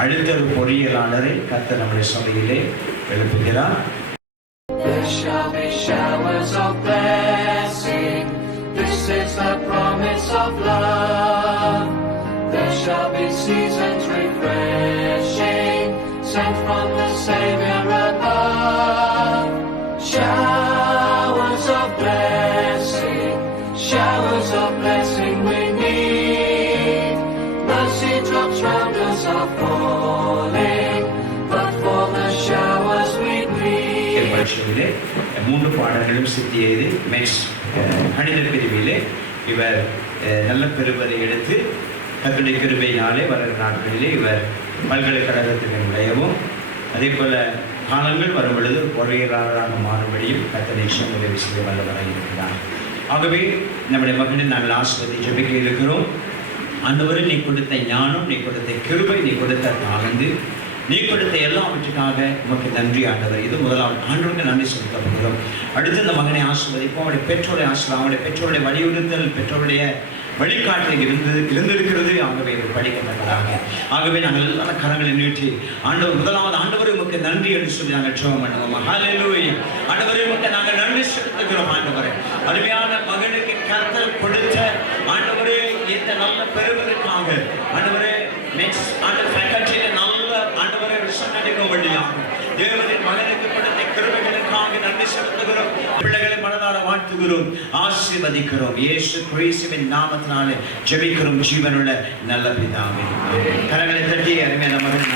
அடுத்த ஒரு பொறியியலாளரை கர்த்தர் நம்முடைய சபையிலே எழுப்புகிறார். There shall be showers of blessing. This is the promise of love. There shall be seasons refreshing, sent from the Savior above. Showers of blessing, showers of blessing we need. Mercy drops round us are falling, but for the showers we need. பரீட்சையிலே 3 பாடங்களும் சித்தியது. Maths கணித பிரிவிலே இவர் நல்ல பெறுவதை எடுத்து கர்த்தருடைய கிருபையினாலே வருகிற நாட்களிலே இவர் பல்கலைக்கழகத்துக்கு நுழையவும், அதே போல காலங்கள் வரும் பொழுது பொறியியலாளராக மாறும்படியும் கர்த்தர் நிச்சயம் உதவி செய்ய வல்லவராக இருக்கிறார். ஆகவே நம்முடைய மகனை நாங்கள் ஆசீர்வதி ஜெபிக்க இருக்கிறோம். ஆண்டவரே, நீ கொடுத்த ஞானம், நீ கொடுத்த கிருபை, நீ கொடுத்த தாளந்து, நீ கொடுத்த எல்லாவற்றுக்காக உமக்கு நன்றி ஆண்டவர். இது முதலாவது ஆண்டவருக்கு நன்றி செலுத்தப்படுகிறோம். அடுத்து இந்த மகனை ஆசீர்வதிப்போம். அவருடைய பெற்றோரை ஆசீர்வாதம், அவருடைய பெற்றோருடைய வலியுறுத்தல், பெற்றோருடைய வழிகாட்டில் இருந்திருக்கிறது. ஆகவே இது படிக்கப்பட்டதாக. ஆகவே நாங்கள் எல்லா கரங்களை நீட்டி ஆண்டவர் முதலாவது ஆண்டவரை உமக்கு நன்றி என்று சொல்லி நாங்கள் ஜெபம் பண்ணுவோம். ஹல்லேலூயா. ஆண்டவரே, உமக்கு நாங்கள் நன்றி செலுத்துகிறோம். ஆண்டவரே, அருமையான மகனுக்கு கர்த்தர் கொடுத்த ஆண்டவரே இந்த நல்ல பெறுவதற்காக ஆண்டவரே நெக்ஸ்ட் ஆண்டவர் ஃபேக்கல்டியில நல்ல ஆண்டவரை ரிசல்ட் அடைக்க வேண்டியாக தேவனின் மகனுக்கு கொடுத்த கிருபைகளுக்காக நன்றி செலுத்துகிறோம். பிள்ளைகளை மனதார வாழ்த்துகிறோம், ஆசீர்வதிக்கிறோம். இயேசு கிறிஸ்துவின் நாமத்தினாலே ஜெபிக்கிறோம் ஜீவனுள்ள நல்ல பிதாவே. கரங்களை தட்டி அருமையான மகன்